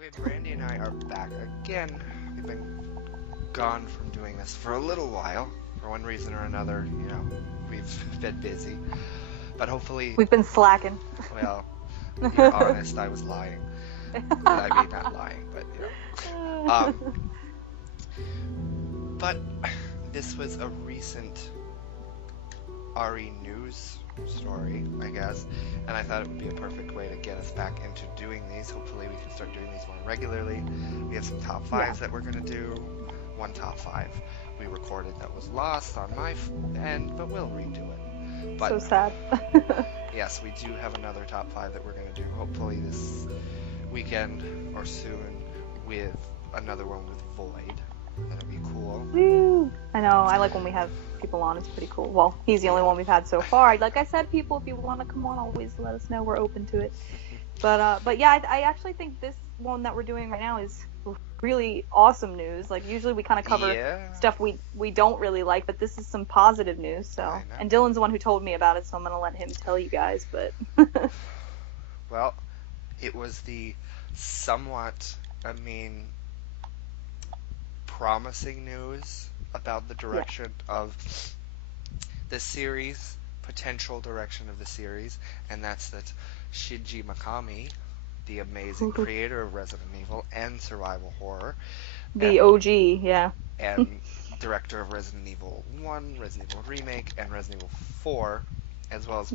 Okay, Brandi and I are back again. We've been gone from doing this for a little while. For one reason or another, we've been busy. But hopefully, We've been slacking. well, you're honest, I was lying. I mean, not lying, but, But this was a recent RE news story, I guess, and I thought it would be a perfect way to get us back into doing these. Hopefully we can start doing these more regularly. We have some top fives that we're going to do. One top five we recorded that was lost on my end, but we'll redo it. But so sad. yes, we do have another top five that we're going to do hopefully this weekend or soon with another one with Void. That'll be cool. Woo! I know, I like when we have people on, it's pretty cool. Well, he's the only one we've had so far. Like I said, people, if you want to come on, always let us know, we're open to it. But yeah, I actually think this one that we're doing right now is really awesome news. Like usually we kind of cover stuff we don't really like, but this is some positive news. So, and Dylan's the one who told me about it, so I'm gonna let him tell you guys. But well, it was the somewhat, promising news about the direction of the series, potential direction of the series, and that's that Shinji Mikami, the amazing creator of Resident Evil and survival horror, the OG, and director of Resident Evil 1, Resident Evil Remake, and Resident Evil 4, as well as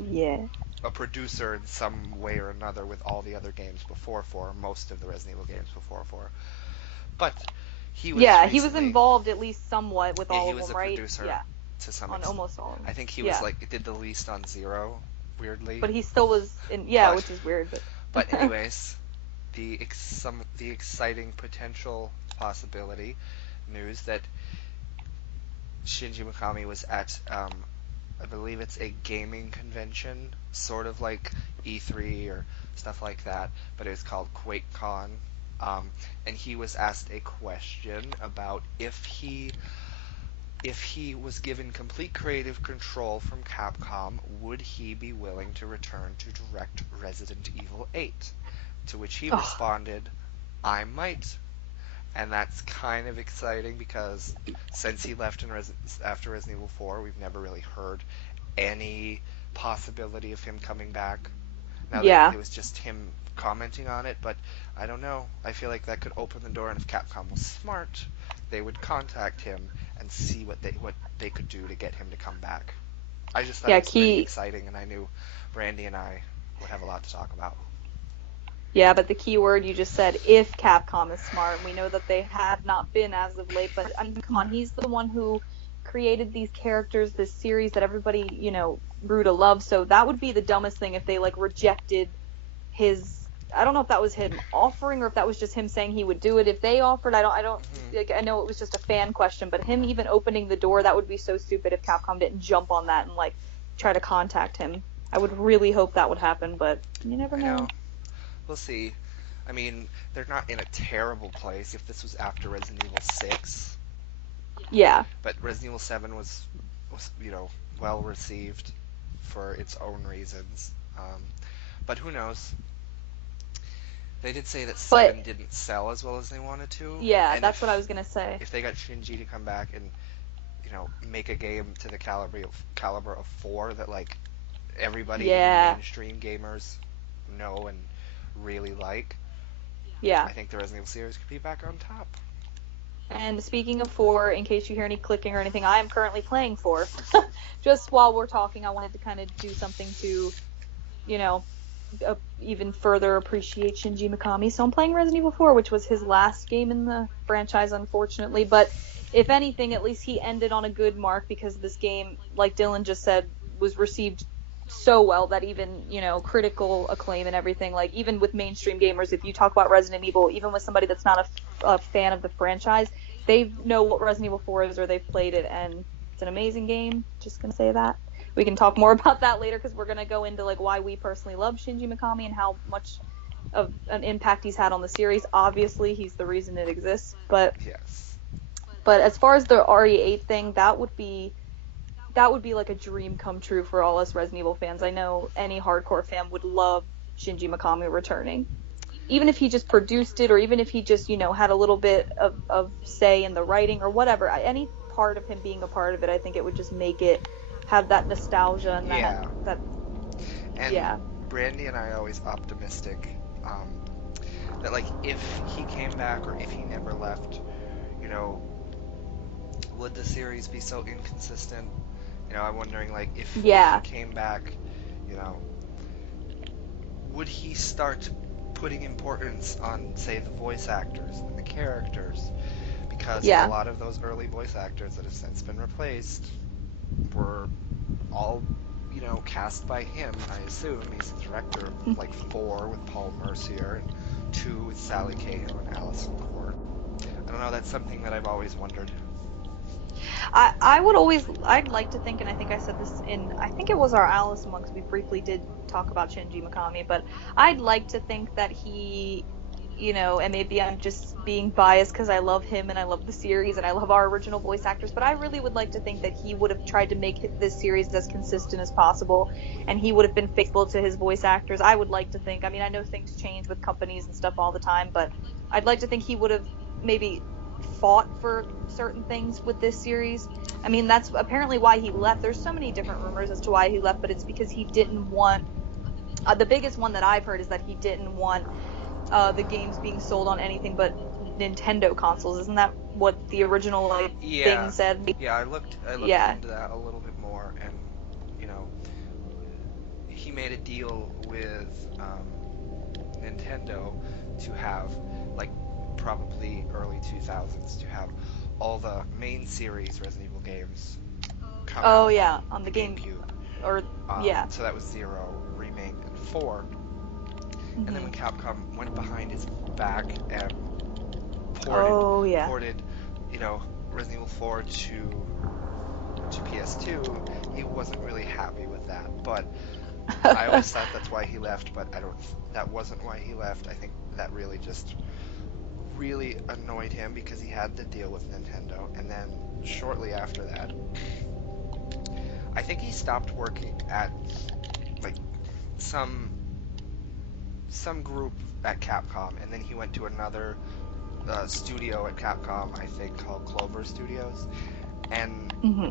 a producer in some way or another with all the other games before 4, most of the Resident Evil games before 4. But he was involved at least somewhat with all of them, right? He was a producer to some extent. On almost all of them. I think he was did the least on 0, weirdly. But he still was which is weird. But anyways, the exciting potential possibility news that Shinji Mikami was at, I believe it's a gaming convention, sort of like E3 or stuff like that, but it was called QuakeCon. And he was asked a question about if he was given complete creative control from Capcom, would he be willing to return to direct Resident Evil 8? To which he responded, I might. And that's kind of exciting because since he left after Resident Evil 4, we've never really heard any possibility of him coming back. Now, it was just him commenting on it, but I don't know. I feel like that could open the door, and if Capcom was smart, they would contact him and see what they could do to get him to come back. I just thought it was pretty exciting, and I knew Brandi and I would have a lot to talk about. Yeah, but the key word you just said, if Capcom is smart, we know that they have not been as of late, but come on, he's the one who created these characters, this series that everybody, grew to love, so that would be the dumbest thing if they, rejected his... I don't know if that was him offering or if that was just him saying he would do it. If they offered, I know it was just a fan question, but him even opening the door, that would be so stupid if Capcom didn't jump on that and try to contact him. I would really hope that would happen, but you never know. We'll see. I mean, they're not in a terrible place if this was after Resident Evil 6. Yeah. But Resident Evil 7 was well received for its own reasons. But who knows? They did say that 7 didn't sell as well as they wanted to. Yeah, and that's what I was going to say. If they got Shinji to come back and, make a game to the caliber of 4 that, everybody mainstream gamers know and really like, I think the Resident Evil series could be back on top. And speaking of 4, in case you hear any clicking or anything, I am currently playing 4. Just while we're talking, I wanted to kind of do something to, even further appreciate Shinji Mikami. So I'm playing Resident Evil 4, which was his last game in the franchise, unfortunately. But if anything, at least he ended on a good mark because this game, like Dylan just said, was received so well that even, critical acclaim and everything, even with mainstream gamers, if you talk about Resident Evil, even with somebody that's not a fan of the franchise, they know what Resident Evil 4 is or they've played it, and it's an amazing game. Just gonna say that. We can talk more about that later because we're gonna go into why we personally love Shinji Mikami and how much of an impact he's had on the series. Obviously, he's the reason it exists. But as far as the RE8 thing, that would be like a dream come true for all us Resident Evil fans. I know any hardcore fan would love Shinji Mikami returning. even if he just produced it, or even if he just, had a little bit of say in the writing or whatever, any part of him being a part of it, I think it would just make it have that nostalgia and Yeah. that And yeah. Brandy and I are always optimistic that, like, if he came back or if he never left, you know, would the series be so inconsistent? I'm wondering, like, if he Yeah. came back, you know, would he start putting importance on, say, the voice actors and the characters? Because a Yeah. lot of those early voice actors that have since been replaced were all, cast by him, I assume. He's the director of, like, 4 with Paul Mercier and 2 with Sally Cahill and Alison Court. I don't know, that's something that I've always wondered. I'd like to think, and I think I said this I think it was our Alice one, because we briefly did talk about Shinji Mikami, but I'd like to think that he, and maybe I'm just being biased because I love him and I love the series and I love our original voice actors, but I really would like to think that he would have tried to make this series as consistent as possible, and he would have been faithful to his voice actors. I would like to think. I mean, I know things change with companies and stuff all the time, but I'd like to think he would have maybe fought for certain things with this series. I mean, that's apparently why he left. There's so many different rumors as to why he left, but it's because he didn't want. The biggest one that I've heard is that he didn't want the games being sold on anything but Nintendo consoles. Isn't that what the original thing Yeah, said? yeah, I looked Yeah. into that a little bit more, and you know, he made a deal with Nintendo to have, like, probably early 2000s, to have all the main series Resident Evil games come Oh out yeah, on on the the game, GameCube. or yeah. So that was 0, Remake, and 4. And then when Hmm. Capcom went behind his back and Oh yeah. ported, Resident Evil 4 to PS2, he wasn't really happy with that. But I always thought that's why he left, but that wasn't why he left. I think that really annoyed him because he had the deal with Nintendo, and then shortly after that, I think he stopped working at, like, some group at Capcom, and then he went to another studio at Capcom, I think called Clover Studios, and Hmm.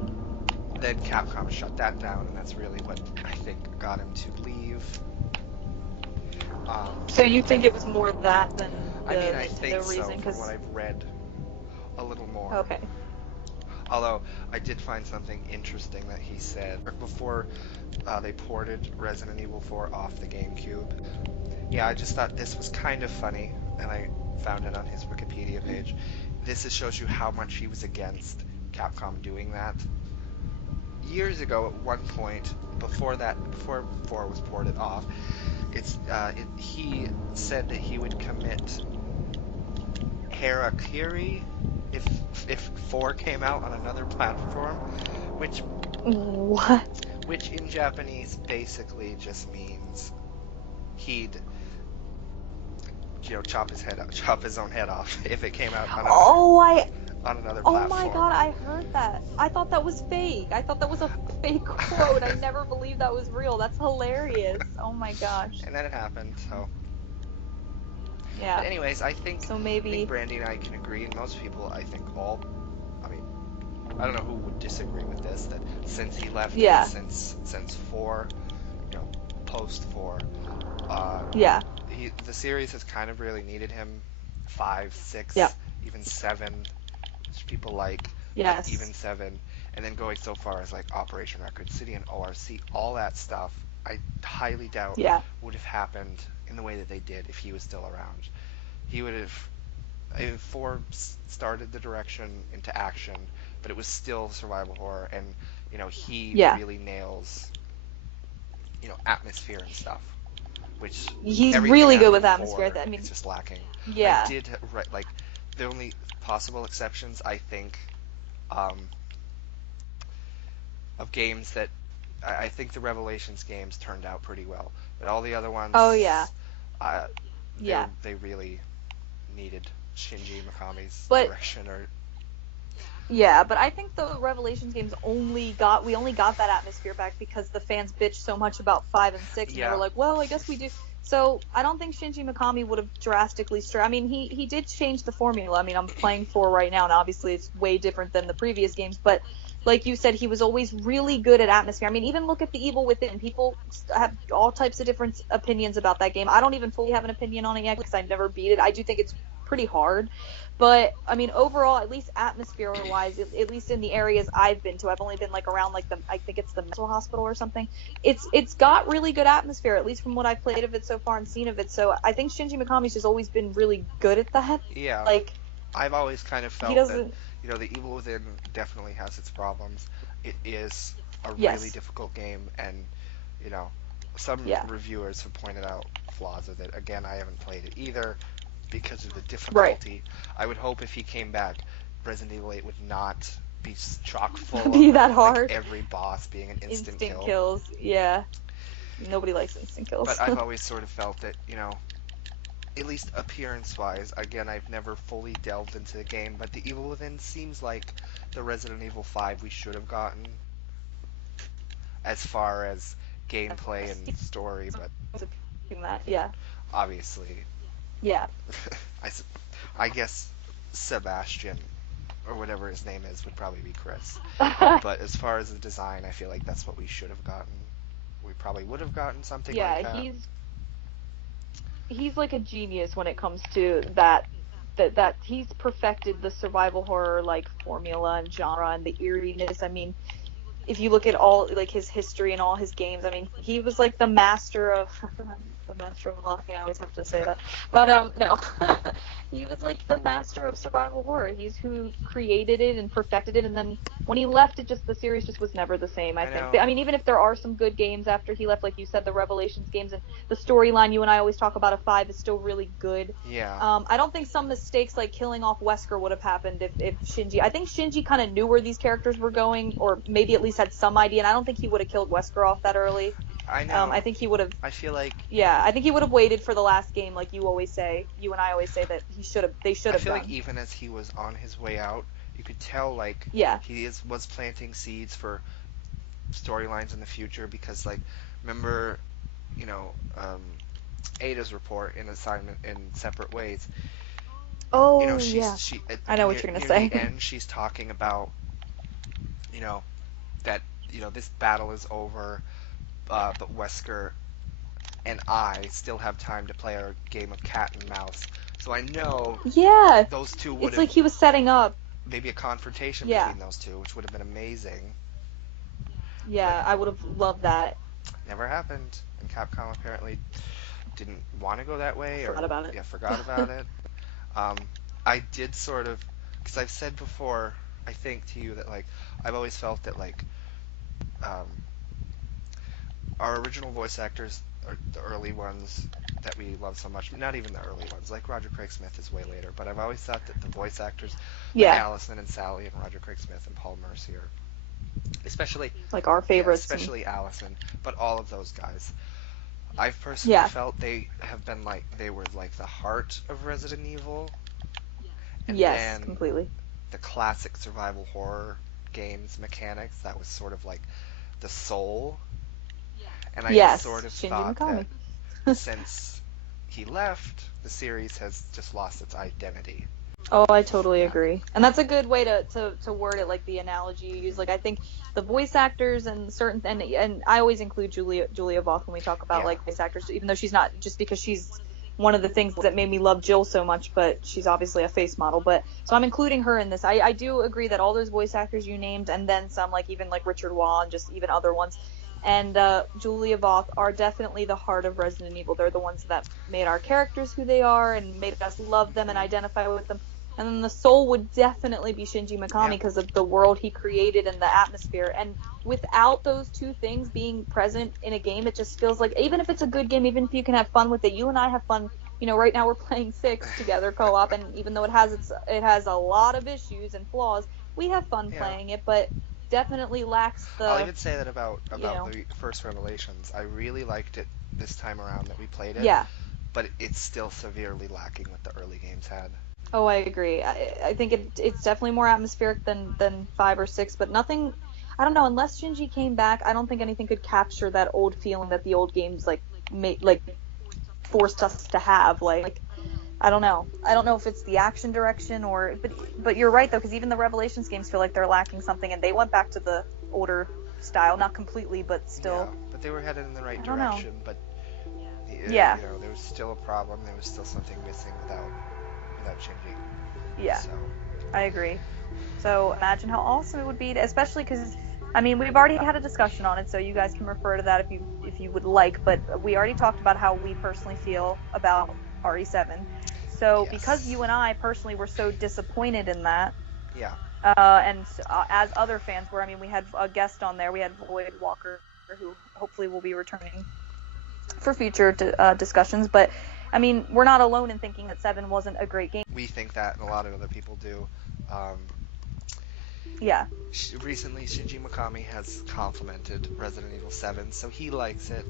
then Capcom shut that down, and that's really what I think got him to leave. Um, So you think it was more that than I mean, the I think Nintendo so reason? from what Because I've read a little more. okay. Although I did find something interesting that he said before they ported Resident Evil 4 off the GameCube. Yeah, I just thought this was kind of funny, and I found it on his Wikipedia page. This just shows you how much he was against Capcom doing that. Years ago, at one point, before 4 was ported off, he said that he would commit harakiri if 4 came out on another platform, which What? which in Japanese basically just means he'd chop his own head off if it came out Oh, I on another Oh my platform. god, I heard that. I thought that was fake. I thought that was a fake quote. I never believed that was real. That's hilarious. Oh my gosh. And then it happened. So, but Yeah. anyways, So I think maybe. Brandy and I can agree, and most people, I think, I mean, I don't know who would disagree with this, that since he left and Yeah. since 4, post 4, uh, Yeah. the series has kind of really needed him. 5, Yeah. 6, even 7, which people like, but Yes. even 7, and then going so far as, like, Operation Raccoon City and ORC, all that stuff, I highly doubt Yeah. would have happened in the way that they did if he was still around. He would have, if 4 started the direction into action, but it was still survival horror, and he Yeah. really nails atmosphere and stuff, which He's everything really good after with atmosphere. 4 I is mean, just lacking. I yeah. did like the only possible exceptions, I think, um, of games that I think the Revelations games turned out pretty well, but all the other Oh yeah. ones, uh, Yeah. they really needed Shinji Mikami's But direction. Or yeah, but I think the Revelations games we only got that atmosphere back because the fans bitched so much about 5 and 6, and they were yeah, like, well, I guess we do. So I don't think Shinji Mikami would have drastically I mean, he did change the formula. I mean, I'm playing 4 right now, and obviously it's way different than the previous games. But like you said, he was always really good at atmosphere. I mean, even look at The Evil Within. People have all types of different opinions about that game. I don't even fully have an opinion on it yet because I never beat it. I do think it's pretty hard. But I mean, overall, at least atmosphere-wise, at least in the areas I've been to, I've only been like around like I think it's the mental hospital or something. It's got really good atmosphere, at least from what I've played of it so far and seen of it. So I think Shinji Mikami's just always been really good at that. Yeah, Like I've always kind of he felt that, doesn't. The Evil Within definitely has its problems. It is a really Yes. difficult game, and you know, some Yeah. reviewers have pointed out flaws with it. Again, I haven't played it either because of the Right. difficulty. I would hope if he came back, Resident Evil 8 would not be chock full of Be that like hard. every boss being an instant Instant kill. kills. Yeah. Nobody likes instant kills. But I've always sort of felt that, at least appearance-wise, again, I've never fully delved into the game, but The Evil Within seems like the Resident Evil 5 we should have gotten as far as gameplay and story, but That. Yeah. obviously, Yeah. I, I guess Sebastian, or whatever his name is, would probably be Chris. But as far as the design, I feel like that's what we should have gotten. We probably would have gotten something like Yeah. that. He's like a genius when it comes to that he's perfected the survival horror like formula and genre and the eeriness. I mean, if you look at all like his history and all his games, I mean, he was like the master of the master of unlocking. I always have to say that, but no, he was like the master of survival horror. He's who created it and perfected it, and then when he left, the series just was never the same. I I think. know. I mean, even if there are some good games after he left, like you said, the Revelations games and the storyline you and I always talk about of 5 is still really good. Yeah. I don't think some mistakes like killing off Wesker would have happened if Shinji. I think Shinji kind of knew where these characters were going, or maybe at least had some idea. And I don't think he would have killed Wesker off that early. I know. I think he would have. I feel like Yeah, I think he would have waited for the last game, like you and I always say that they should I have feel done. like even as he was on his way out, you could tell like Yeah. he was planting seeds for storylines in the future because like remember, you know, Ada's report in assignment in separate ways. Oh She's yeah. she at, I know what near, you're gonna near say. the end she's talking about you know that this battle is over, but Wesker and I still have time to play our game of cat and mouse. So I know Yeah. those two would It's have like he was setting up. maybe a confrontation Yeah. between those two, which would have been amazing. Yeah, But I would have loved that. never happened, and Capcom apparently didn't want to go that way, Forgot or about it. yeah, forgot about it. Um, I did sort of, because I've said before, I think to you that like I've always felt that like um, our original voice actors, are the early ones that we love so much, not even the early ones, like Roger Craig Smith is way later, but I've always thought that the voice actors, like Yeah. Allison and Sally and Roger Craig Smith and Paul Mercier, especially Like our yeah, favorites. especially Allison, but all of those guys, I've personally felt they have been like they were like the heart of Resident Evil, and Yes, then completely. the classic survival horror games mechanics, that was sort of like the soul. And I Yes, sort of Shinji thought Mikami. that since he left, the series has just lost its identity. Oh, I totally agree. And that's a good way to word it, like the analogy you use. Like I think the voice actors and and I always include Julia Voth when we talk about Yeah. like voice actors, even though she's not, just because she's one of the things that made me love Jill so much, but she's obviously a face model. But so I'm including her in this. I do agree that all those voice actors you named, and then some, like even like Richard Waugh and just even other ones, and Julia Voth are definitely the heart of Resident Evil. They're the ones that made our characters who they are and made us love them and identify with them. And then the soul would definitely be Shinji Mikami because of the world he created and the atmosphere. And without those two things being present in a game, it just feels like, even if it's a good game, even if you can have fun with it, you and I have fun. You know, right now we're playing 6 together co-op, and even though it has a lot of issues and flaws, we have fun playing it, but definitely lacks the. I'll even say that about know. the first Revelations. I really liked it this time around that we played it. Yeah. But it's still severely lacking what the early games had. Oh, I agree. I think it's definitely more atmospheric than 5 or 6, but nothing. I don't know. Unless Shinji came back, I don't think anything could capture that old feeling that the old games like made, like forced us to have. Like I don't know. I don't know if it's the action direction but you're right though, because even the Revelations games feel like they're lacking something, and they went back to the older style, not completely, but Yeah, still. but they were headed in the right I don't know. direction. But Yeah, there was still a problem. There was still something missing without Shinji. yeah, So I agree. So imagine how awesome it would be, especially because I mean we've already had a discussion on it, so you guys can refer to that if you would like. But we already talked about how we personally feel about RE7. So because yes, you and I personally were so disappointed in that, yeah, and as other fans were, I mean we had a guest on there, we had Void Walker, who hopefully will be returning for future discussions. But I mean we're not alone in thinking that 7 wasn't a great game. we think that, and a lot of other people do. Um, Yeah. Recently, Shinji Mikami has complimented Resident Evil 7, so he likes it,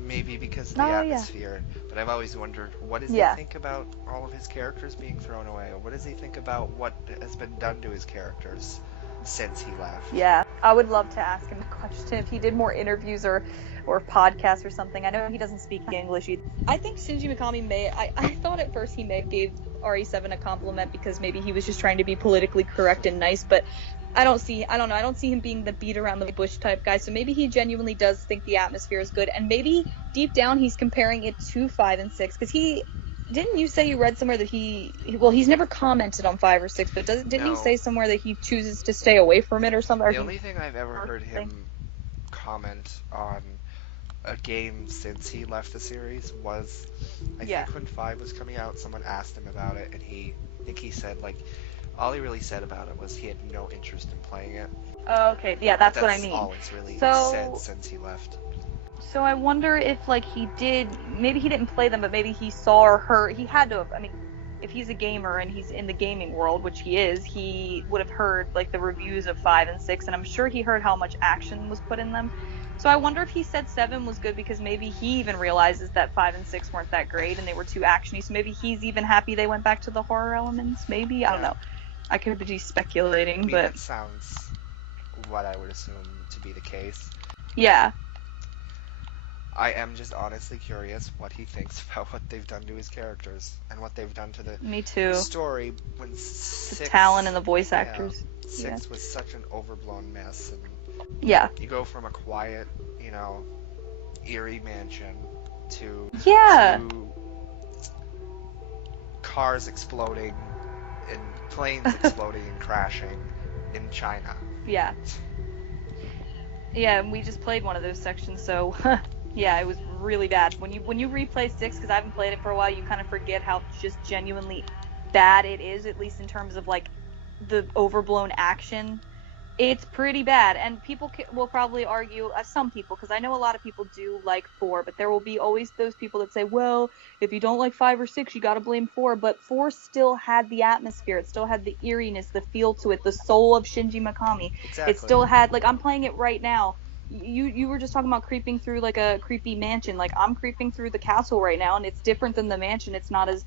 maybe because of the Oh yeah. atmosphere. But I've always wondered, what does he Yeah. think about all of his characters being thrown away? Or what does he think about what has been done to his characters since he left? Yeah, I would love to ask him a question if he did more interviews or podcasts or something. I know he doesn't speak English either. I think Shinji Mikami may. I thought at first he may have gave RE7 a compliment because maybe he was just trying to be politically correct and nice, but I don't see. I don't know. I don't see him being the beat around the bush type guy. So maybe he genuinely does think the atmosphere is good, and maybe deep down he's comparing it to 5 and 6 because he. Didn't you say you read somewhere that he's never commented on 5 or 6, but didn't he No. say somewhere that he chooses to stay away from it or something? Or The only thing I've ever heard him comment on a game since he left the series was, I Yeah. think when 5 was coming out, someone asked him about it, and I think he said, like, all he really said about it was he had no interest in playing it. Oh, okay. Yeah, But that's what I that's mean. all he's really said So, since he left. so I wonder if like he did, maybe he didn't play them, but maybe he saw or heard. He had to have. I mean, if he's a gamer and he's in the gaming world, which he is, he would have heard like the reviews of 5 and 6, and I'm sure he heard how much action was put in them. So I wonder if he said 7 was good because maybe he even realizes that 5 and 6 weren't that great and they were too actiony. So maybe he's even happy they went back to the horror elements. Maybe I don't Yeah. know. I could be I speculating, mean, but that sounds what I would assume to be the case. yeah. I am just honestly curious what he thinks about what they've done to his characters and what they've done to the Me too. story when The 6, talent and the voice yeah, actors. 6 was such an overblown mess, and Yeah. you go from a quiet, eerie mansion to Yeah. cars exploding and planes exploding and crashing in China. Yeah. Yeah, and we just played one of those sections, so yeah, it was really bad. When you replay 6, because I haven't played it for a while, you kind of forget how just genuinely bad it is, at least in terms of like the overblown action. It's pretty bad, and people will probably argue, some people, because I know a lot of people do like 4, but there will be always those people that say, well, if you don't like 5 or 6, you gotta blame 4, but 4 still had the atmosphere, it still had the eeriness, the feel to it, the soul of Shinji Mikami. It Exactly. still had, like, I'm playing it right now. You were just talking about creeping through like a creepy mansion. Like I'm creeping through the castle right now, and it's different than the mansion. It's not as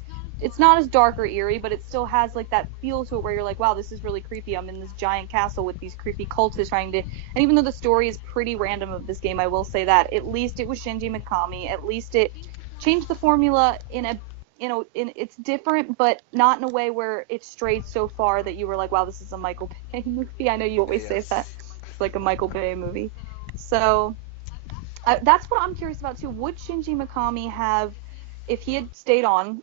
dark or eerie, but it still has like that feel to it where you're like, wow, this is really creepy. I'm in this giant castle with these creepy cultists trying to. And even though the story is pretty random of this game, I will say that at least it was Shinji Mikami. At least it changed the formula it's different, but not in a way where it strayed so far that you were like, wow, this is a Michael Bay movie. I know you always say that Yes. it's like a Michael Bay movie. So that's what I'm curious about too. Would Shinji Mikami have, if he had stayed on,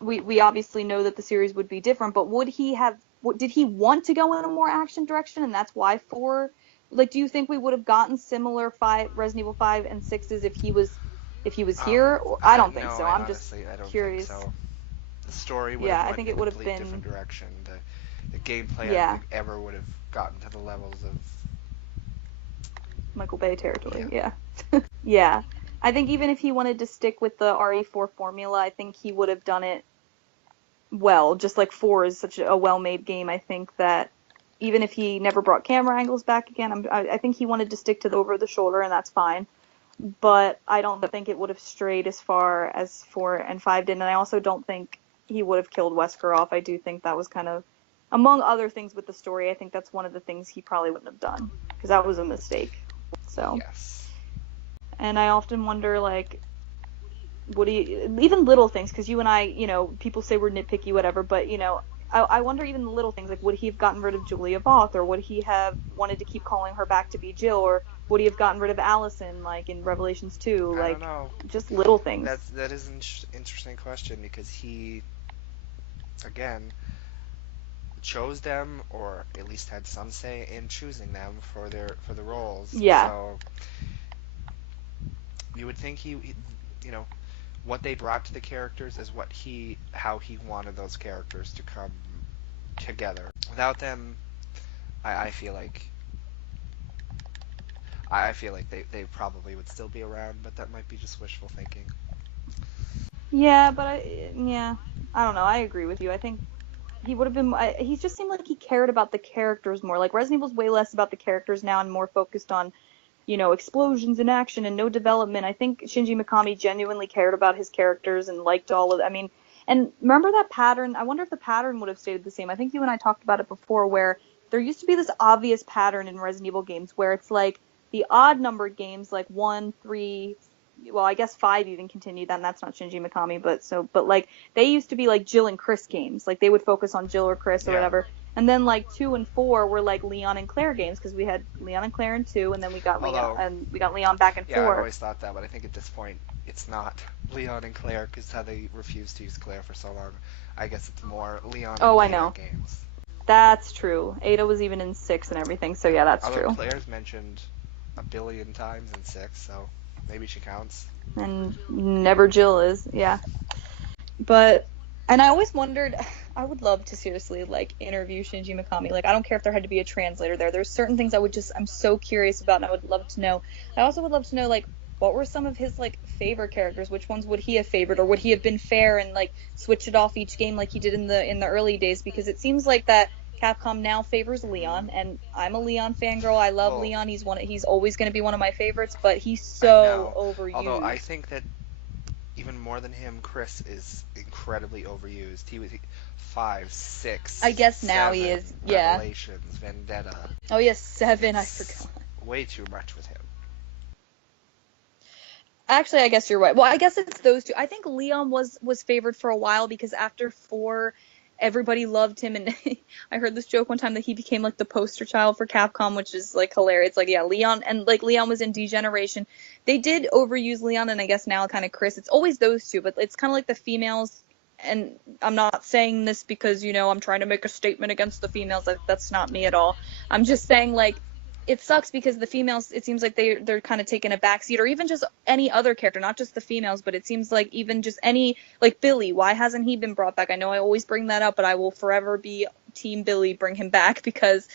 we obviously know that the series would be different, but would he have? Did he want to go in a more action direction, and that's why 4? Like, do you think we would have gotten similar Resident Evil 5 and 6s if he was here? Or, I don't think so. I'm just I don't think curious. so. The story would Yeah, have I went think in a it would have complete been. different direction. The gameplay, I don't Yeah, think, ever would have gotten to the levels of. Michael Bay territory. Yeah. Yeah. Yeah. I think even if he wanted to stick with the RE4 formula, I think he would have done it well. Just like 4 is such a well-made game, I think that even if he never brought camera angles back again, I think he wanted to stick to the over the shoulder, and that's fine. But I don't think it would have strayed as far as 4 and 5 did, and I also don't think he would have killed Wesker off. I do think that was kind of, among other things with the story, I think that's one of the things he probably wouldn't have done, because that was a mistake. So, Yes. and I often wonder, like, would he, even little things, because you and I, people say we're nitpicky, whatever, but, I wonder even the little things, like, would he have gotten rid of Julia Voth, or would he have wanted to keep calling her back to be Jill, or would he have gotten rid of Allison, like, in Revelations 2, I don't like, know. just little things. That is an interesting question, because he, again, chose them, or at least had some say in choosing them for the roles. Yeah. So you would think he you know, what they brought to the characters is how he wanted those characters to come together. Without them, I feel like they probably would still be around, but that might be just wishful thinking. Yeah, but I don't know. I agree with you. I think he would have been. He just seemed like he cared about the characters more. Like Resident Evil's way less about the characters now and more focused on, explosions and action and no development. I think Shinji Mikami genuinely cared about his characters and liked all of. I mean, and remember that pattern? I wonder if the pattern would have stayed the same. I think you and I talked about it before, where there used to be this obvious pattern in Resident Evil games where it's like the odd numbered games, like 1, 3. Well, I guess 5 even continued then. That's not Shinji Mikami, but like they used to be like Jill and Chris games. Like they would focus on Jill or Chris or Yeah. whatever. And then like 2 and 4 were like Leon and Claire games, because we had Leon and Claire in 2, and then we got Leon back in Yeah, I've 4. always thought that, but I think at this point it's not Leon and Claire, because how they refused to use Claire for so long. I guess it's more Leon and Oh, I Ada know. games. That's true. Ada was even in 6 and everything, so yeah, that's Although true. Claire's mentioned a billion times in 6, so maybe she counts. And never Jill is, yeah. But, and I always wondered, I would love to seriously, like, interview Shinji Mikami. Like, I don't care if there had to be a translator there. There's certain things I'm so curious about, and I would love to know. I also would love to know, like, what were some of his, like, favorite characters? Which ones would he have favored? Or would he have been fair and, like, switch it off each game like he did in the early days? Because it seems like that Capcom now favors Leon, and I'm a Leon fangirl. I love Leon. He's always going to be one of my favorites, but he's so overused. Although I think that even more than him, Chris is incredibly overused. He was 5, 6. I guess now 7, he is. Yeah. Revelations, Vendetta. Oh yes, 7. I forgot. Way too much with him. Actually, I guess you're right. Well, I guess it's those two. I think Leon was favored for a while because after 4, everybody loved him, and I heard this joke one time that he became like the poster child for Capcom, which is like hilarious. Like, yeah, Leon, and like Leon was in Degeneration. They did overuse Leon, and I guess now kind of Chris. It's always those two, but it's kind of like the females. And I'm not saying this because, I'm trying to make a statement against the females. That's not me at all. I'm just saying, like, it sucks because the females, it seems like they're kind of taking a backseat, or even just any other character, not just the females, but it seems like even just any, like Billy, why hasn't he been brought back? I know I always bring that up, but I will forever be Team Billy, bring him back, because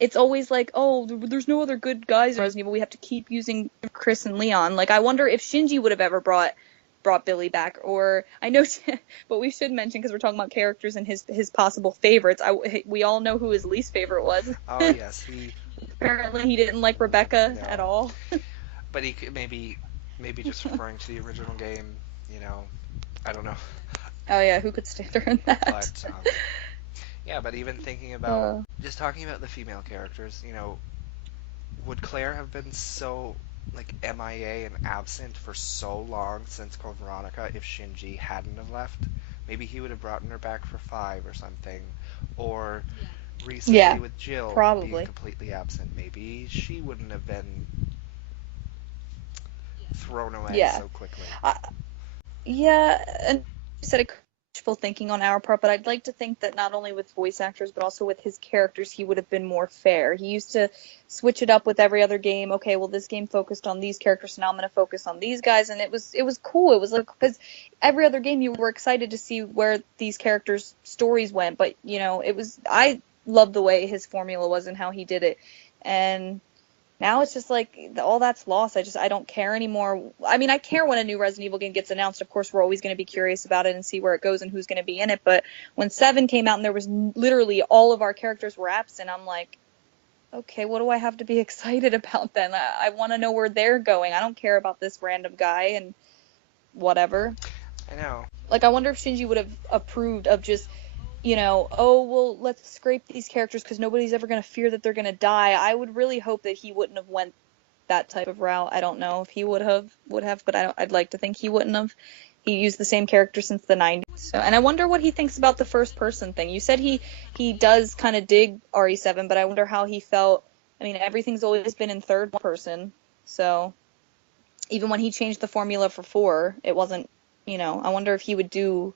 it's always like, oh, there's no other good guys in Resident Evil, we have to keep using Chris and Leon. Like, I wonder if Shinji would have ever brought Billy back, or I know, but we should mention, because we're talking about characters and his possible favorites, we all know who his least favorite was. Oh yes, apparently he didn't like Rebecca at all. But he could maybe just referring to the original game, I don't know. Oh yeah, who could stand her in that? But yeah, but even thinking about just talking about the female characters, would Claire have been so like MIA and absent for so long since Code Veronica if Shinji hadn't have left? Maybe he would have brought her back for 5 or something, or recently with Jill being completely absent, maybe she wouldn't have been thrown away so quickly. Yeah, and you said wishful thinking on our part, but I'd like to think that not only with voice actors but also with his characters he would have been more fair. He used to switch it up with every other game. Okay, well, this game focused on these characters, so now I'm going to focus on these guys, and it was cool. It was like, because every other game you were excited to see where these characters' stories went, but I loved the way his formula was and how he did it, and now it's just like all that's lost. I don't care anymore. I mean, I care when a new Resident Evil game gets announced. Of course, we're always going to be curious about it and see where it goes and who's going to be in it. But when 7 came out and there was literally all of our characters were absent, I'm like, okay, what do I have to be excited about then? I want to know where they're going. I don't care about this random guy and whatever. I know. Like, I wonder if Shinji would have approved of just, oh, well, let's scrape these characters because nobody's ever going to fear that they're going to die. I would really hope that he wouldn't have went that type of route. I don't know if he would have, but I'd like to think he wouldn't have. He used the same character since the 90s. So, and I wonder what he thinks about the first person thing. You said he does kind of dig RE7, but I wonder how he felt. I mean, everything's always been in third person, so even when he changed the formula for 4, it wasn't, I wonder if he would do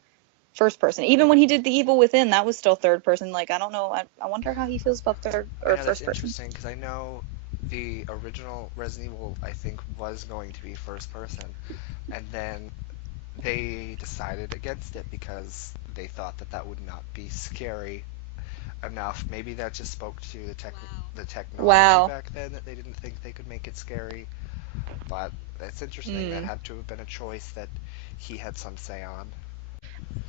first person. Even when he did The Evil Within, that was still third person. Like, I don't know. I wonder how he feels about third or I know that's first person. interesting because I know the original Resident Evil, I think, was going to be first person, and then they decided against it because they thought that that would not be scary enough. Maybe that just spoke to the technology Wow. back then, that they didn't think they could make it scary. But it's interesting. That had to have been a choice that he had some say on.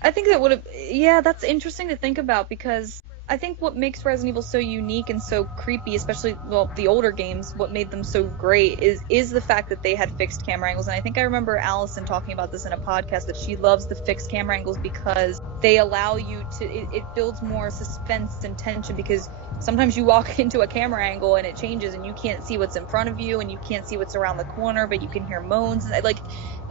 I think that would have, yeah, that's interesting to think about, because I think what makes Resident Evil so unique and so creepy, especially, well, the older games, what made them so great is the fact that they had fixed camera angles. And I think I remember Allison talking about this in a podcast, that she loves the fixed camera angles because they allow you to, it builds more suspense and tension, because sometimes you walk into a camera angle and it changes and you can't see what's in front of you and you can't see what's around the corner, but you can hear moans. Like,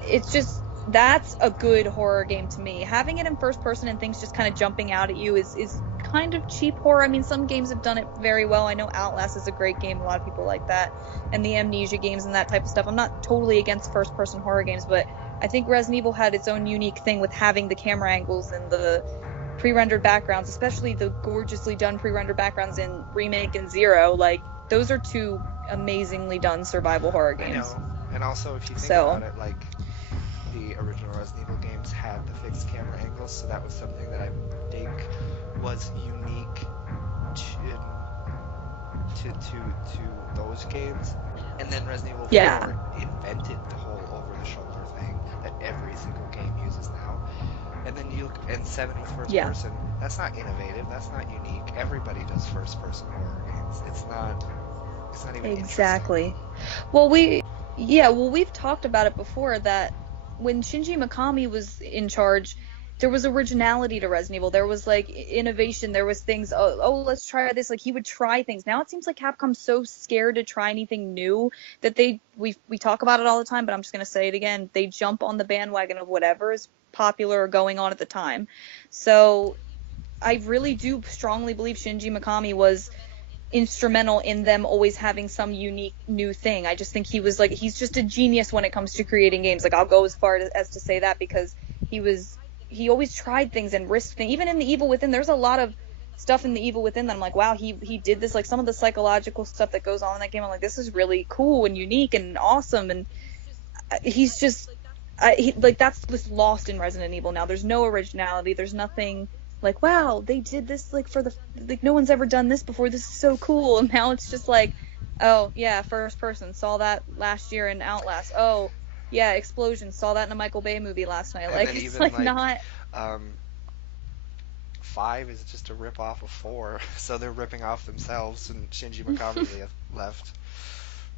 it's just, that's a good horror game to me. Having it in first person and things just kind of jumping out at you is kind of cheap horror. I mean, some games have done it very well. I know Outlast is a great game. A lot of people like that. And the Amnesia games and that type of stuff. I'm not totally against first person horror games, but I think Resident Evil had its own unique thing with having the camera angles and the pre-rendered backgrounds, especially the gorgeously done pre-rendered backgrounds in Remake and Zero. Like, those are two amazingly done survival horror games. I know. And also, if you think about it, like, the original Resident Evil games had the fixed camera angles, so that was something that I think was unique to those games. And then Resident Evil 4 invented the whole over-the-shoulder thing that every single game uses now. And then you look, and 7 was first person. That's not innovative. That's not unique. Everybody does first-person horror games. It's not even exactly. Well, we've talked about it before, that when Shinji Mikami was in charge, there was originality to Resident Evil. There was, like, innovation. There was things, let's try this. Like, he would try things. Now it seems like Capcom's so scared to try anything new that we talk about it all the time, but I'm just going to say it again. They jump on the bandwagon of whatever is popular or going on at the time. So I really do strongly believe Shinji Mikami was instrumental in them always having some unique new thing. I just think he's just a genius when it comes to creating games. Like, I'll go as far as to say that, because he always tried things and risked things. Even in The Evil Within, there's a lot of stuff in The Evil Within that I'm like, wow, he did this. Like, some of the psychological stuff that goes on in that game, I'm like, this is really cool and unique and awesome. And he's just, that's just lost in Resident Evil now. There's no originality. There's nothing like, wow, they did this, like, no one's ever done this before. This is so cool. And now it's just like, oh, yeah, first person. Saw that last year in Outlast. Oh, yeah, explosions. Saw that in a Michael Bay movie last night. Like, it's like not... 5 is just a rip-off of 4. So they're ripping off themselves, and Shinji Mikami left.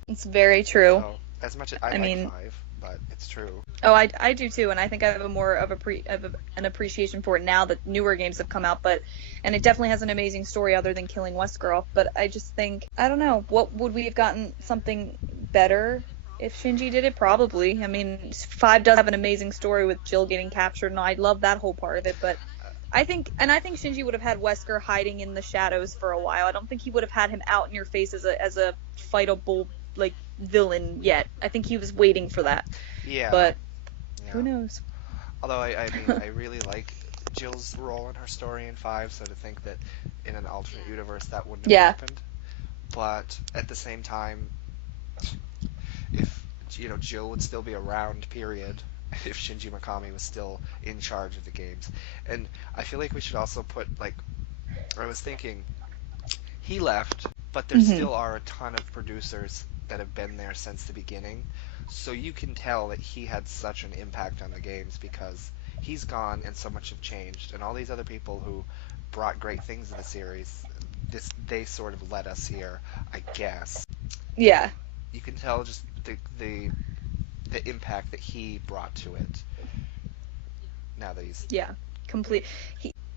It's very true. So, as much as I like 5, but it's true. Oh, I do too, and I think I have more of an appreciation for it now that newer games have come out. And it definitely has an amazing story other than killing Wesker. But I just think, I don't know, what would we have gotten something better if Shinji did it? Probably. I mean, 5 does have an amazing story with Jill getting captured, and I love that whole part of it. But I think Shinji would have had Wesker hiding in the shadows for a while. I don't think he would have had him out in your face as a fightable, like, villain yet. I think he was waiting for that. Yeah. But who knows? Although I mean, I really like Jill's role in her story in 5, so to think that in an alternate universe that wouldn't have happened. But at the same time, if Jill would still be around, period, if Shinji Mikami was still in charge of the games. And I feel like we should also put, like, I was thinking, he left, but there still are a ton of producers that have been there since the beginning. So you can tell that he had such an impact on the games, because he's gone and so much have changed. And all these other people who brought great things to the series, they sort of led us here, I guess. Yeah. You can tell just the impact that he brought to it. Now that he's... Yeah, complete.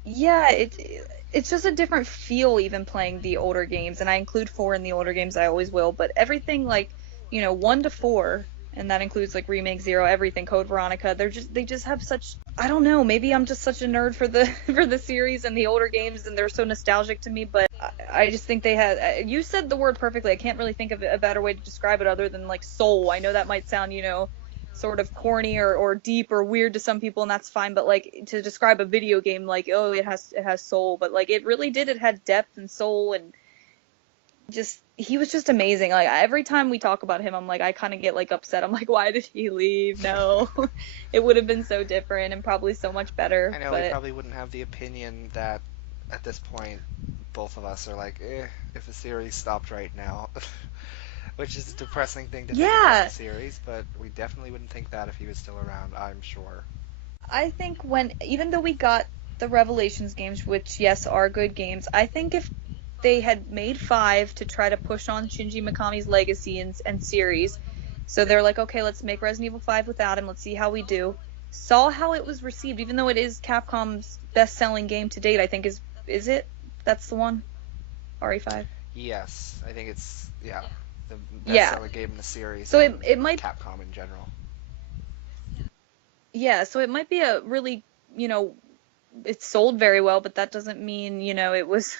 It's just a different feel even playing the older games, and I include 4 in the older games, I always will, but everything, like, 1 to 4, and that includes like Remake Zero, everything, Code Veronica. They just have such, I don't know, maybe I'm just such a nerd for the for the series and the older games, and they're so nostalgic to me. But I just think they had. You said the word perfectly. I can't really think of a better way to describe it other than like soul. I know that might sound, sort of corny or deep or weird to some people, and that's fine. But like to describe a video game, like, oh, it has soul, but like it really did. It had depth and soul, and just he was just amazing. Like every time we talk about him, I'm like, I kind of get like upset. I'm like, why did he leave? No, it would have been so different and probably so much better. I know we But probably wouldn't have the opinion that at this point both of us are like, if the series stopped right now. Which is a depressing thing to think about the yeah, series, but we definitely wouldn't think that if he was still around, I'm sure. I think even though we got the Revelations games, which yes are good games, I think if they had made 5 to try to push on Shinji Mikami's legacy and series, so they're like, okay, let's make Resident Evil 5 without him, let's see how we do. Saw how it was received, even though it is Capcom's best-selling game to date. I think is it? That's the one, RE5. Yes, I think it's, yeah, the Yeah. best-selling game in the series So and it might Capcom in general. yeah, so it might be a really, it sold very well, but that doesn't mean, it was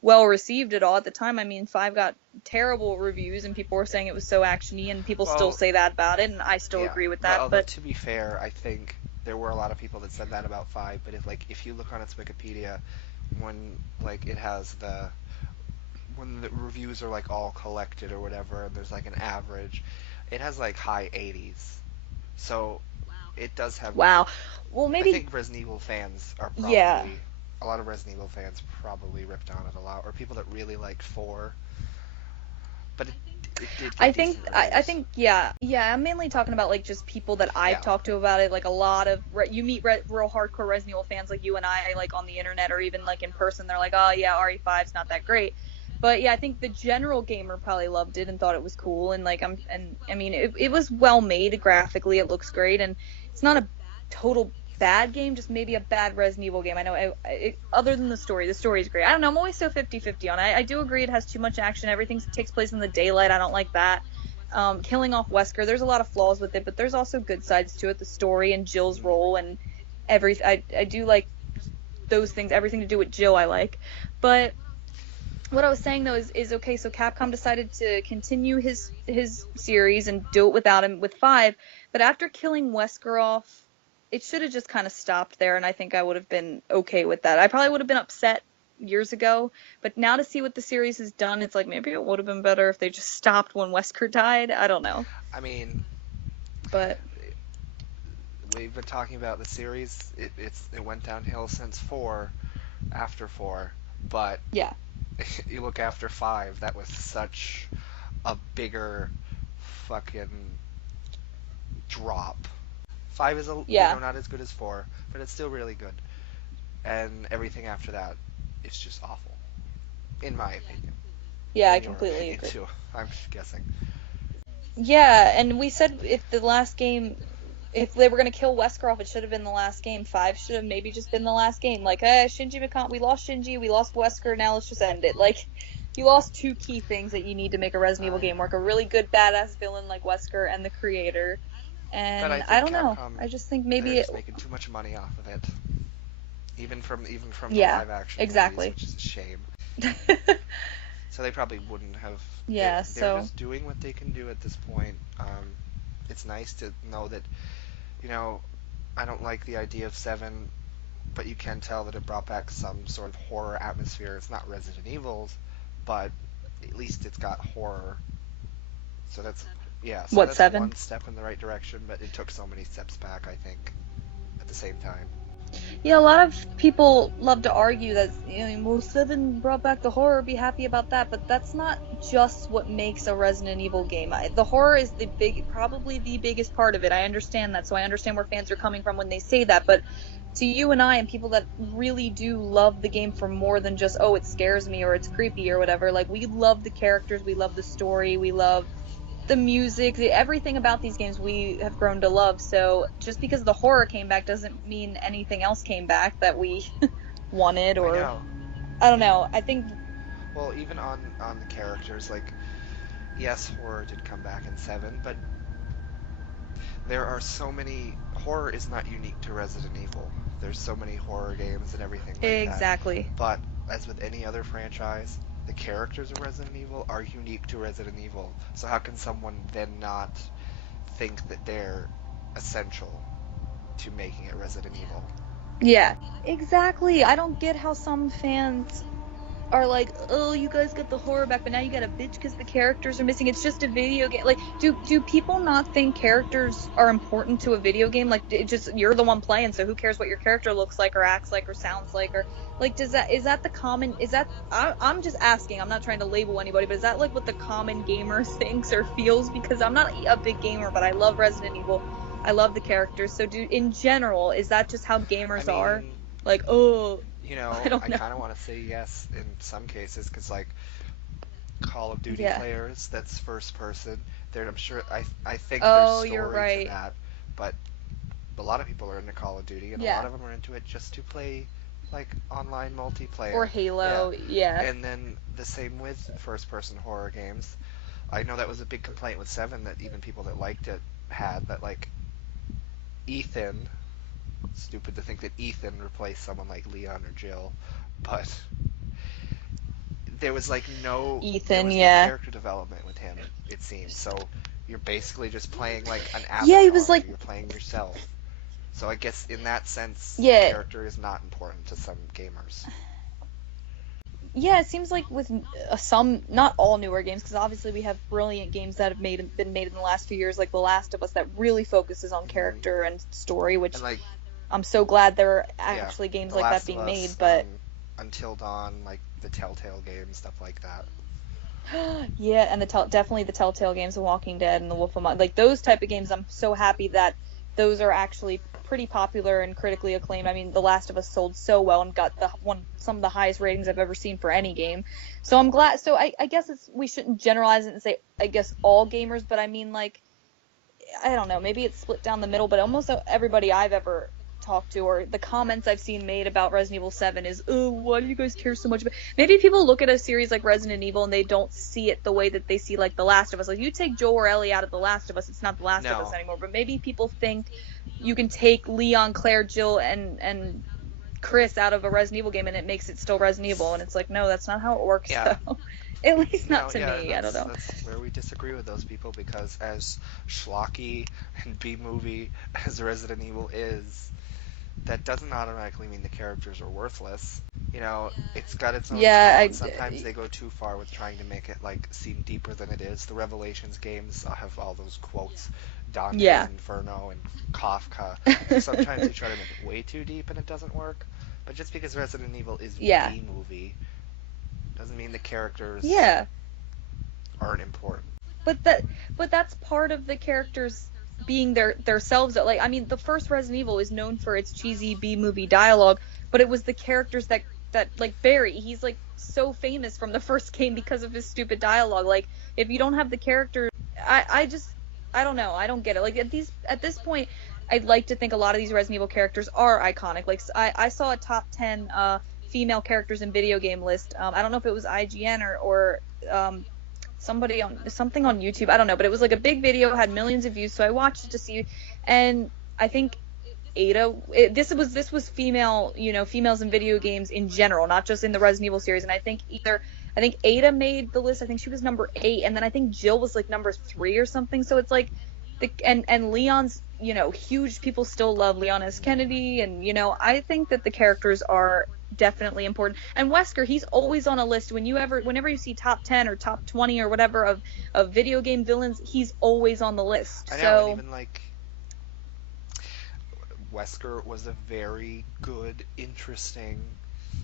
well received at all. At the time, I mean, 5 got terrible reviews and people were saying it was so actiony, and people still Well, say that about it, and I still yeah, agree with but that. although But to be fair, I think there were a lot of people that said that about 5, but if you look on its Wikipedia, when like it has when the reviews are like all collected or whatever, and there's like an average, it has like high 80s. So it does have. wow. Well, I maybe think Resident Evil fans are yeah. probably a lot of Resident Evil fans probably ripped on it a lot, or people that really liked 4, but it did I get think decent I reviews. think yeah. I'm mainly talking about like just people that I've Yeah, talked to about it. Like a lot of you meet real hardcore Resident Evil fans like you and I, like on the internet or even like in person. They're like, oh yeah, RE5's not that great. But yeah, I think the general gamer probably loved it and thought it was cool. And like I mean it was well made graphically. It looks great, and it's not a total bad game, just maybe a bad Resident Evil game. I know other than the story is great. I don't know, I'm always so 50-50 on it. I do agree it has too much action. Everything takes place in the daylight. I don't like that. Killing off Wesker, there's a lot of flaws with it, but there's also good sides to it. The story and Jill's role and I do like those things. Everything to do with Jill I like. But what I was saying though is okay, so Capcom decided to continue his series and do it without him with 5, but after killing Wesker off, it should have just kind of stopped there, and I think I would have been okay with that. I probably would have been upset years ago, but now to see what the series has done, it's like maybe it would have been better if they just stopped when Wesker died. I don't know. I mean, But we've been talking about the series. It went downhill since 4, after 4, but yeah. you look after 5. That was such a bigger fucking drop. 5 is Yeah. not as good as 4, but it's still really good. And everything after that is just awful, in my opinion. Yeah, I In your completely opinion agree. too, I'm guessing. Yeah, and we said if they were gonna kill Wesker off, it should have been the last game. 5 should have maybe just been the last game. Like, Shinji Mikami, we lost Shinji, we lost Wesker, now let's just end it. Like, you lost 2 key things that you need to make a Resident Evil game Yeah. work: a really good badass villain like Wesker and the creator. But I And I think don't know. Capcom, I just think they're maybe just making too much money off of it, even from the yeah, live action movies, exactly. which is a shame. So they probably wouldn't have. Yeah, They're so just doing what they can do at this point. It's nice to know that, you know, I don't like the idea of 7, but you can tell that it brought back some sort of horror atmosphere. It's not Resident Evil's, but at least it's got horror. So so what, that's 7? one step in the right direction, but it took so many steps back, I think, at the same time. Yeah, a lot of people love to argue that, well, 7 brought back the horror, be happy about that, but that's not just what makes a Resident Evil game. The horror is probably the biggest part of it. I understand that, so I understand where fans are coming from when they say that, but to you and I and people that really do love the game for more than just, oh, it scares me or it's creepy or whatever, like, we love the characters, we love the story, we love the music, everything about these games we have grown to love. So just because the horror came back doesn't mean anything else came back that we wanted, I or know. I don't know. I think Well, even on the characters, like, yes, horror did come back in 7, but there are so many. Horror is not unique to Resident Evil. There's so many horror games and everything like that. Exactly. But as with any other franchise, the characters of Resident Evil are unique to Resident Evil. So how can someone then not think that they're essential to making it Resident Evil? Yeah, exactly. I don't get how some fans are like, oh, you guys got the horror back, but now you got a bitch because the characters are missing. It's just a video game. Like, do people not think characters are important to a video game? Like, it just you're the one playing, so who cares what your character looks like or acts like or sounds like, or like, is that the common? Is that I'm just asking. I'm not trying to label anybody, but is that like what the common gamer thinks or feels? Because I'm not a big gamer, but I love Resident Evil. I love the characters. So, in general, is that just how I gamers are? mean, Like, oh, you know, I don't I know. kind of want to say yes in some cases because like Call of Duty Yeah. players, that's first person. I'm sure I think there's Oh, you're story to right. that, but a lot of people are into Call of Duty, and a lot Yeah. of them are into it just to play like online Or multiplayer. Yeah, Halo, yeah. and then the same with first-person horror games. I know that was a big complaint with Seven that even people that liked it had that like Ethan. Stupid to think that Ethan replaced someone like Leon or Jill, but there was like there Ethan, was no yeah. character development with him. It seems so. You're basically just playing like an Yeah, he was avatar. like, You're playing yourself. So I guess in that sense, yeah. character is not important to some gamers. Yeah, it seems like with some, not all newer games, because obviously we have brilliant games that have been made in the last few years, like The Last of Us, that really focuses on Hmm. character and story, which And like, I'm so glad there are yeah, actually games The like that Last of being made. Us, But Until Dawn, like the Telltale games, stuff like that. yeah, and definitely the Telltale games, The Walking Dead and The Wolf Among, like those type of games. I'm so happy that those are actually pretty popular and critically acclaimed. I mean, The Last of Us sold so well and got some of the highest ratings I've ever seen for any game. So I'm glad. So I guess we shouldn't generalize it and say I guess all gamers, but I mean like I don't know, maybe it's split down the middle, but almost everybody I've ever talked to or the comments I've seen made about Resident Evil 7 is, oh, why do you guys care so much about maybe people look at a series like Resident Evil and they don't see it the way that they see like The Last of Us. Like you take Joel or Ellie out of The Last of Us, it's not The Last of Us No, anymore. But maybe people think you can take Leon, Claire, Jill, and Chris out of a Resident Evil game and it makes it still Resident Evil, and it's like, no, that's not how it works yeah, though. At least not no, to yeah, me. I don't know. that's where we disagree with those people because as schlocky and B movie as Resident Evil is, that doesn't automatically mean the characters are worthless. You know, it's got its own Yeah, charm. Sometimes they go too far with trying to make it like seem deeper than it is. The Revelations games have all those quotes, Dante's yeah. Inferno and Kafka. So sometimes they try to make it way too deep and it doesn't work. But just because Resident Evil is Yeah. B movie doesn't mean the characters Yeah. aren't important. But that's part of the characters being their selves. Like I mean, the first Resident Evil is known for its cheesy B movie dialogue, but it was the characters that like Barry, he's like so famous from the first game because of his stupid dialogue. Like if you don't have the characters, I just I don't know, I don't get it. Like at this point, I'd like to think a lot of these Resident Evil characters are iconic. Like I saw a top 10 female characters in video game list. I don't know if it was IGN or something on YouTube. I don't know, but it was like a big video, had millions of views, so I watched it to see. And I think this was female, females in video games in general, not just in the Resident Evil series. And I think Ada made the list. I think she was number 8, and then I think Jill was like number 3 or something. So it's like and Leon's, huge. People still love Leon S. Kennedy, and I think that the characters are definitely important. And Wesker, he's always on a list. Whenever you see top 10 or top 20 or whatever of video game villains, he's always on the list. I know, and So even like Wesker was a very good, interesting,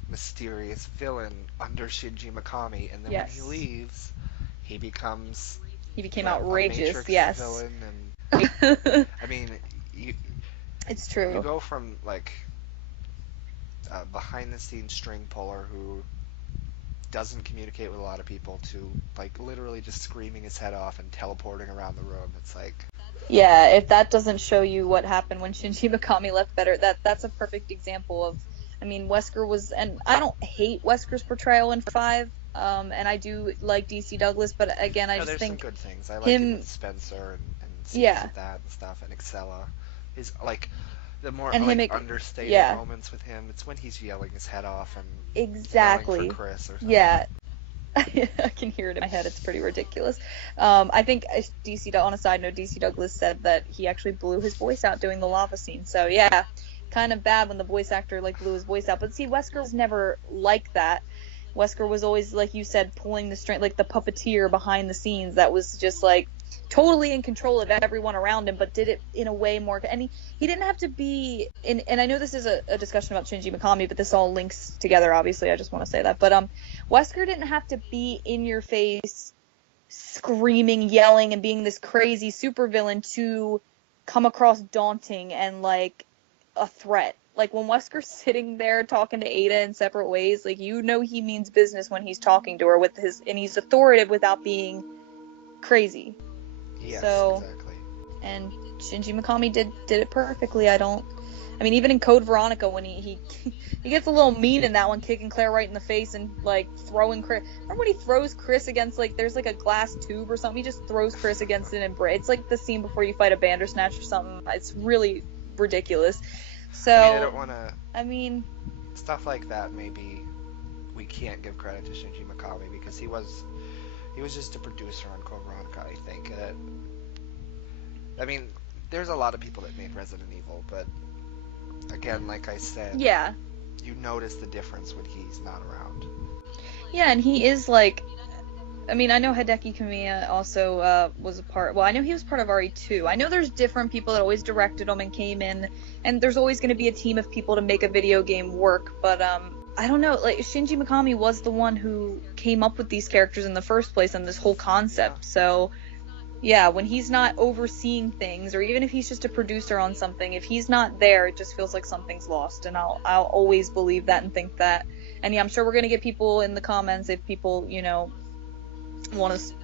mysterious villain under Shinji Mikami, and then when he yes, leaves, he becomes he became a outrageous. Matrix Yes, villain, and it's I mean, you you true. go from like a behind-the-scenes string puller who doesn't communicate with a lot of people to like literally just screaming his head off and teleporting around the room. It's like, Yeah, if that doesn't show you what happened when Shinji Mikami left better, that's a perfect example of. I mean, Wesker was, and I don't hate Wesker's portrayal in 5, and I do like DC Douglas, but again, I no, just there's some think good things. I like it him, with Spencer and scenes Yeah. with that and stuff, and Excella. His, like, the more, And him, like, understated yeah, moments with him, it's when he's yelling his head off and yelling for exactly. Chris or something. Yeah. I can hear it in my head. It's pretty ridiculous. I think on a side note, DC Douglas said that he actually blew his voice out doing the lava scene. So yeah, kind of bad when the voice actor like blew his voice out. But see, Wesker was never like that. Wesker was always, like you said, pulling the string, like the puppeteer behind the scenes. That was just like totally in control of everyone around him, but did it in a way more. And he didn't have to be in. And I know this is a discussion about Shinji Mikami, but this all links together. Obviously, I just want to say that. But Wesker didn't have to be in your face, screaming, yelling, and being this crazy supervillain to come across daunting and like a threat. Like when Wesker's sitting there talking to Ada in separate ways, like you know he means business when he's talking to her with his, and he's authoritative without being crazy. Yes, So, exactly. and Shinji Mikami did it perfectly. I mean, even in Code Veronica, when he he gets a little mean in that one, kicking Claire right in the face and like throwing Chris. Remember when he throws Chris against like there's like a glass tube or something? He just throws Chris against it and it's like the scene before you fight a Bandersnatch or something. It's really ridiculous. I mean, I So, don't want to... I mean, Stuff like that, maybe we can't give credit to Shinji Mikami because he was just a producer on Code Veronica, I think. I mean, there's a lot of people that made Resident Evil, but again, like I said, yeah. you notice the difference when he's not around. Yeah, and he is like, I mean, I know Hideki Kamiya also was a part. Well, I know he was part of RE2. I know there's different people that always directed them and came in, and there's always going to be a team of people to make a video game work. But I don't know. Like Shinji Mikami was the one who came up with these characters in the first place and this whole concept. Yeah. So yeah, when he's not overseeing things, or even if he's just a producer on something, if he's not there, it just feels like something's lost. And I'll always believe that and think that. And yeah, I'm sure we're gonna get people in the comments if people want to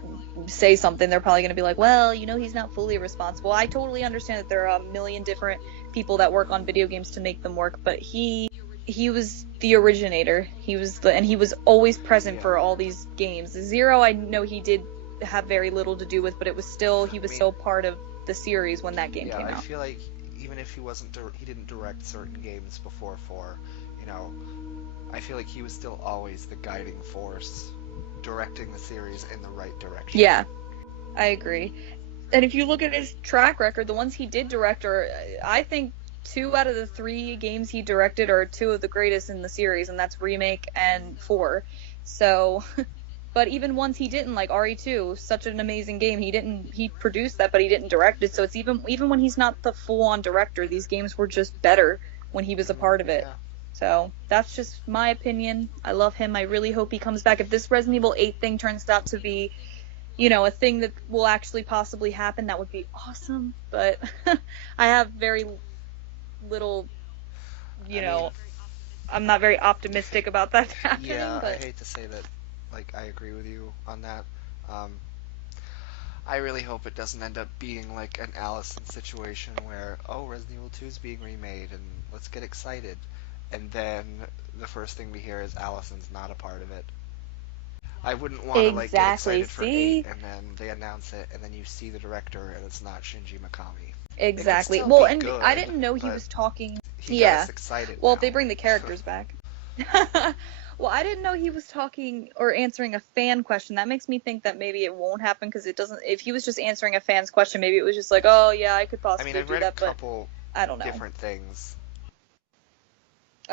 say something, they're probably going to be like, well, he's not fully responsible. I totally understand that there are a million different people that work on video games to make them work, but he was the originator. He was always present for all these games. Zero, I know he did have very little to do with, but he was still part of the series when that game came out. I feel like even if he didn't direct certain games before 4, I feel like he was still always the guiding force, directing the series in the right direction. Yeah, I agree. And if you look at his track record, the ones he did direct I think 2 out of the 3 games he directed are 2 of the greatest in the series, and that's Remake and 4. So, but even ones he didn't, like RE2, such an amazing game, he produced that, but he didn't direct it. So it's even when he's not the full-on director, these games were just better when he was a part of it. Yeah. So that's just my opinion. I love him. I really hope he comes back. If this Resident Evil 8 thing turns out to be, a thing that will actually possibly happen, that would be awesome. But I have very little, I'm not very optimistic about that happening. Yeah, but... I hate to say that, like, I agree with you on that. I really hope it doesn't end up being like an Allison situation where, oh, Resident Evil 2 is being remade and let's get excited. And then the first thing we hear is Allison's not a part of it. I wouldn't want to like get excited for 8 and then they announce it and then you see the director and it's not Shinji Mikami. Exactly. Well, and good, I didn't know he was talking. He got us excited. Well, now. if they bring the characters back. Well, I didn't know he was talking or answering a fan question. That makes me think that maybe it won't happen because it doesn't. If he was just answering a fan's question, maybe it was just like, oh yeah, I could possibly I've do read that, a couple but I don't know. different things.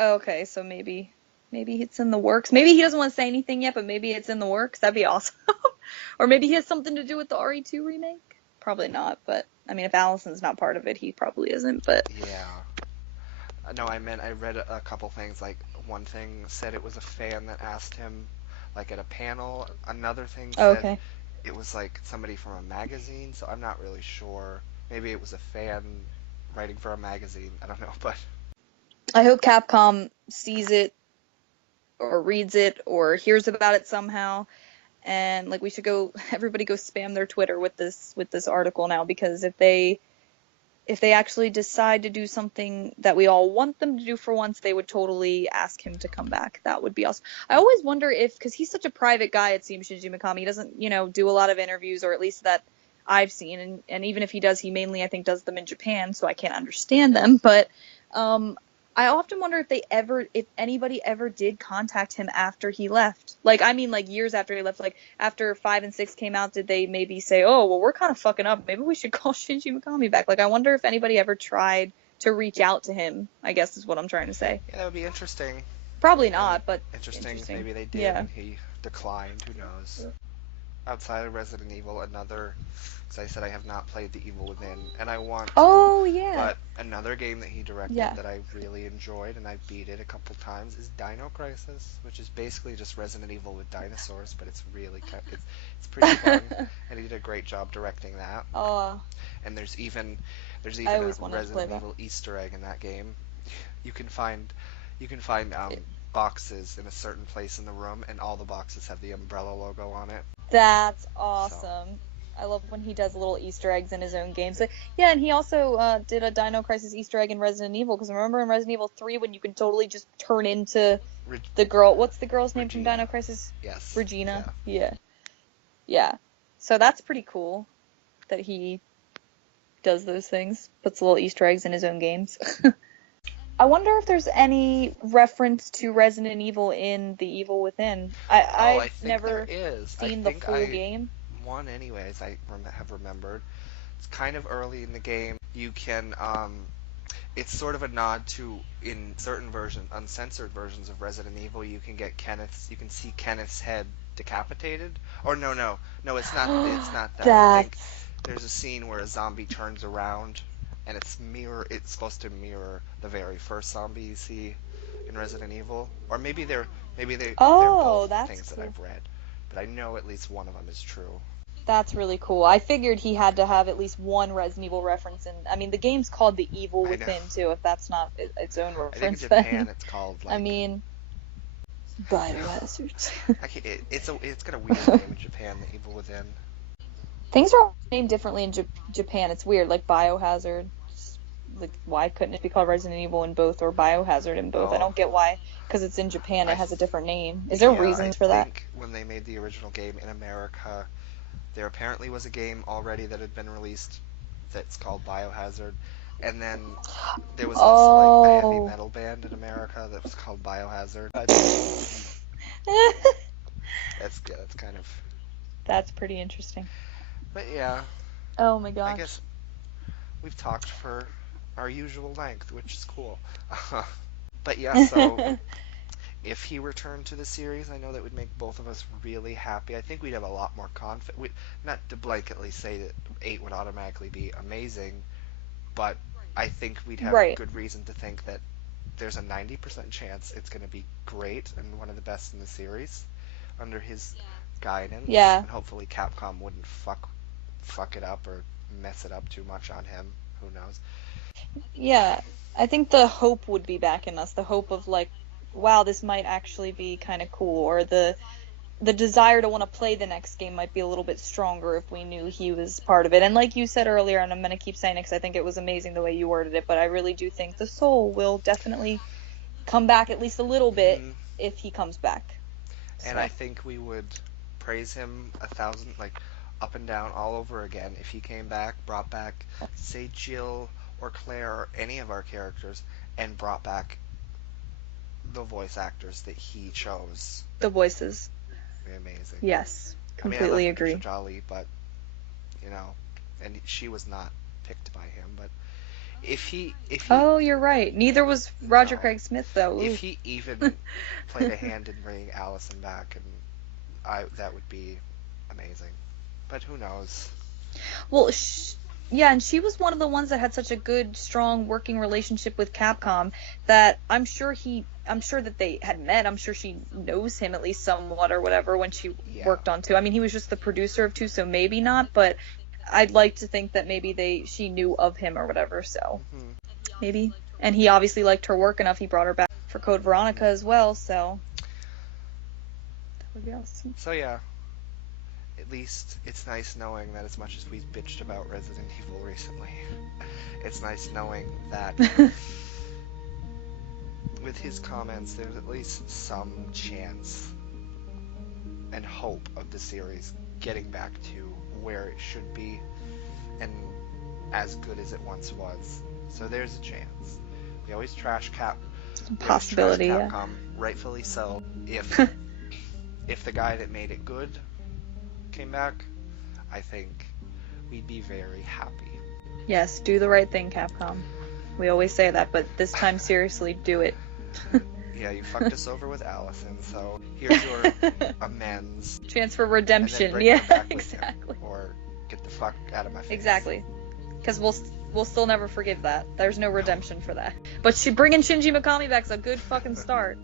Oh, okay, so maybe it's in the works. Maybe he doesn't want to say anything yet, but maybe it's in the works. That'd be awesome. Or maybe he has something to do with the RE2 remake. Probably not, but I mean, if Allison's not part of it, he probably isn't. But yeah. No, I read a couple things. Like, one thing said it was a fan that asked him, like, at a panel. Another thing said it was, like, somebody from a magazine, so I'm not really sure. Maybe it was a fan writing for a magazine. I don't know, but... I hope Capcom sees it, or reads it, or hears about it somehow. And, like, everybody go spam their Twitter with this article now, because if they actually decide to do something that we all want them to do for once, they would totally ask him to come back. That would be awesome. I always wonder because he's such a private guy, it seems, Shinji Mikami, he doesn't, do a lot of interviews, or at least that I've seen, and even if he does, he mainly, I think, does them in Japan, so I can't understand them. But I often wonder if anybody ever did contact him after he left. Like, I mean, like years after he left, like after 5 and 6 came out, did they maybe say, oh, well, we're kind of fucking up. Maybe we should call Shinji Mikami back. Like, I wonder if anybody ever tried to reach out to him, I guess is what I'm trying to say. Yeah, that would be interesting. Probably not, but Interesting. Maybe they did Yeah. and he declined. Who knows? Outside of Resident Evil, another, because I said I have not played The Evil Within, and I want to. Oh, yeah. But another game that he directed Yeah. that I really enjoyed, and I beat it a couple times, is Dino Crisis, which is basically just Resident Evil with dinosaurs, but it's really it's pretty fun, and he did a great job directing that. Oh, And there's even I a always wanted to play Resident that. Evil Easter egg in that game. You can find boxes in a certain place in the room, and all the boxes have the Umbrella logo on it. That's awesome. I love when he does little Easter eggs in his own games. But, yeah, and he also did a Dino Crisis Easter egg in Resident Evil, because remember in Resident Evil 3 when you can totally just turn into the girl. What's the girl's name Regina. from Dino Crisis? Yes. Regina. Yeah. So that's pretty cool that he does those things, puts little Easter eggs in his own games. I wonder if there's any reference to Resident Evil in The Evil Within. I I've think never there is. seen the full game. One, anyways, I have remembered. It's kind of early in the game. You can, it's sort of a nod to, in certain uncensored versions of Resident Evil, you can see Kenneth's head decapitated. Or no, it's not that. I think there's a scene where a zombie turns around, and it's supposed to mirror the very first zombie you see in Resident Evil. Or maybe they're both things that I've read. But I know at least one of them is true. That's really cool. I figured he had to have at least one Resident Evil reference, and I mean the game's called The Evil Within too. If that's not its own reference, I think in Japan it's called like. I mean, Biohazard. It's got a weird name in Japan. The Evil Within. Things are named differently in Japan. It's weird, like Biohazard. Like, why couldn't it be called Resident Evil in both or Biohazard in both? I don't get why, because it's in Japan. It has a different name. Is there reasons for that? I think when they made the original game in America, there apparently was a game already that had been released that's called Biohazard, and then there was also like a heavy metal band in America that was called Biohazard. That's good. That's kind of. That's pretty interesting. But yeah. Oh my gosh. I guess we've talked for our usual length, which is cool. But yeah, so if he returned to the series, I know that would make both of us really happy. I think we'd have a lot more confidence. Not to blanketly say that 8 would automatically be amazing, but I think we'd have good reason to think that there's a 90% chance it's going to be great and one of the best in the series under his guidance. Yeah. And hopefully Capcom wouldn't fuck it up or mess it up too much on him. Who knows? Yeah, I think the hope would be back in us. The hope of like, wow, this might actually be kind of cool, or the desire to want to play the next game might be a little bit stronger if we knew he was part of it. And like you said earlier, and I'm going to keep saying it because I think it was amazing the way you worded it, but I really do think the soul will definitely come back at least a little bit if he comes back. And so. I think we would praise him 1,000, like, up and down all over again if he came back, brought back, say, Jill or Claire or any of our characters, and brought back the voice actors that he chose. The voices. It'd be amazing. Yes, completely agree. Jolly, but and she was not picked by him. But if he oh, you're right. Neither was Roger Craig Smith though. Ooh. If he even played a hand in bringing Allison back, and that would be amazing. But who knows? Well, yeah, and she was one of the ones that had such a good, strong working relationship with Capcom that I'm sure that they had met. I'm sure she knows him at least somewhat or whatever when she worked on 2. I mean, he was just the producer of 2, so maybe not, but I'd like to think that maybe she knew of him or whatever, so maybe. And he obviously liked her work enough, he brought her back for Code Veronica as well, so that would be awesome. So yeah. At least it's nice knowing that as much as we've bitched about Resident Evil recently, it's nice knowing that with his comments there's at least some chance and hope of the series getting back to where it should be and as good as it once was. So there's a chance. We always trash Possibility, yeah. Capcom, rightfully so. If the guy that made it good came back, I think we'd be very happy. Yes, do the right thing, Capcom. We always say that, but this time, seriously, do it. Yeah, you fucked us over with Allison, so here's your amends. Chance for redemption. Bring Yeah, her back with exactly. you, or get the fuck out of my face. Exactly. Because we'll still never forgive that. There's no redemption for that. But bringing Shinji Mikami back's a good fucking start.